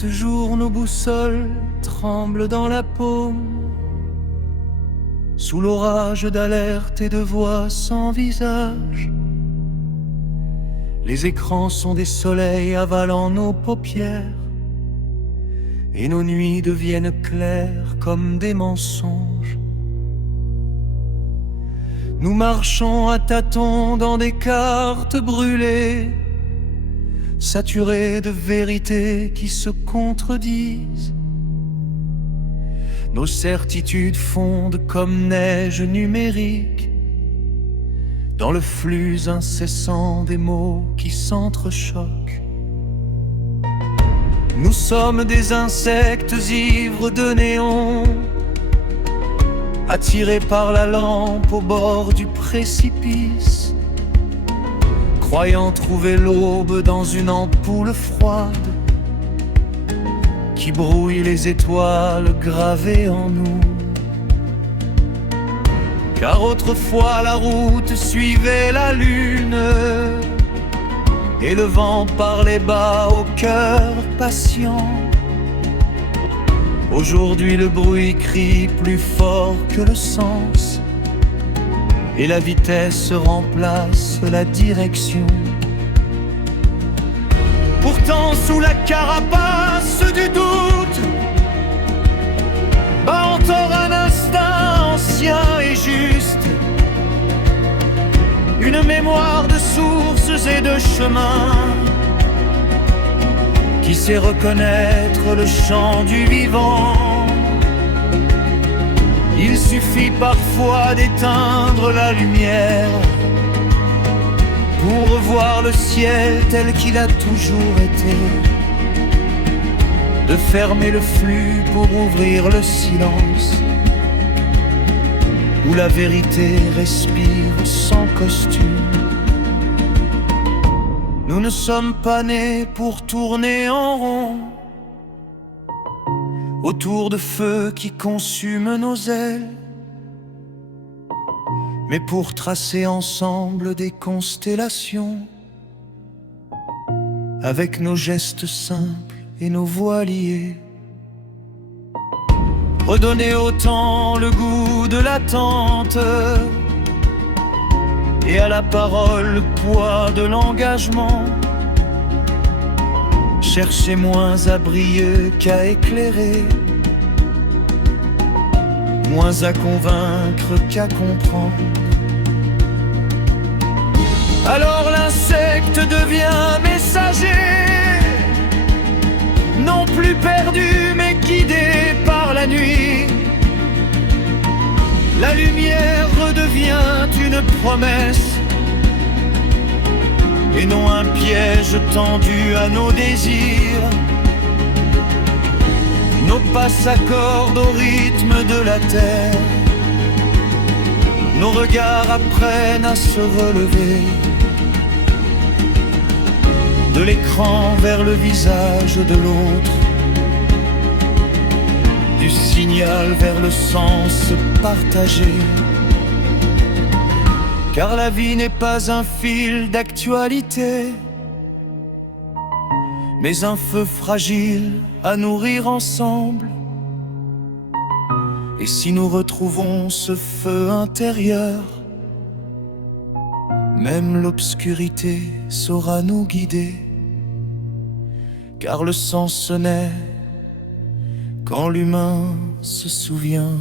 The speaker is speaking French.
ce jour nos boussoles tremblent dans la paume, sous l'orage d'alerte et de voix sans visage. Les écrans sont des soleils avalant nos paupières, et nos nuits deviennent claires comme des mensonges. Nous marchons à tâtons dans des cartes brûlées, saturées de vérités qui se contredisent. Nos certitudes fondent comme neige numérique dans le flux incessant des mots qui s'entrechoquent. Nous sommes des insectes ivres de néon, attirés par la lampe au bord du précipice, croyant trouver l'aube dans une ampoule froide qui brouille les étoiles gravées en nous. Car autrefois la route suivait la lune, et le vent parlait bas au cœur patient. Aujourd'hui le bruit crie plus fort que le sens, et la vitesse remplace la direction. Pourtant sous la carapace du doute bat encore un instinct ancien et juste, une mémoire de sources et de chemins qui sait reconnaître le chant du vivant. Il suffit parfois d'éteindre la lumière pour revoir le ciel tel qu'il a toujours été, de fermer le flux pour ouvrir le silence, où la vérité respire sans costume. Nous ne sommes pas nés pour tourner en rond autour de feux qui consument nos ailes, mais pour tracer ensemble des constellations avec nos gestes simples et nos voix liées. Redonner au temps le goût de l'attente et à la parole le poids de l'engagement. Chercher moins à briller qu'à éclairer, moins à convaincre qu'à comprendre. Alors l'insecte devient messager, non plus perdu mais guidé par la nuit. La lumière redevient une promesse et non un piège tendu à nos désirs. Nos pas s'accordent au rythme de la terre, nos regards apprennent à se relever, de l'écran vers le visage de l'autre, du signal vers le sens partagé. Car la vie n'est pas un fil d'actualité, mais un feu fragile à nourrir ensemble. Et si nous retrouvons ce feu intérieur, même l'obscurité saura nous guider. Car le sens naît quand l'humain se souvient.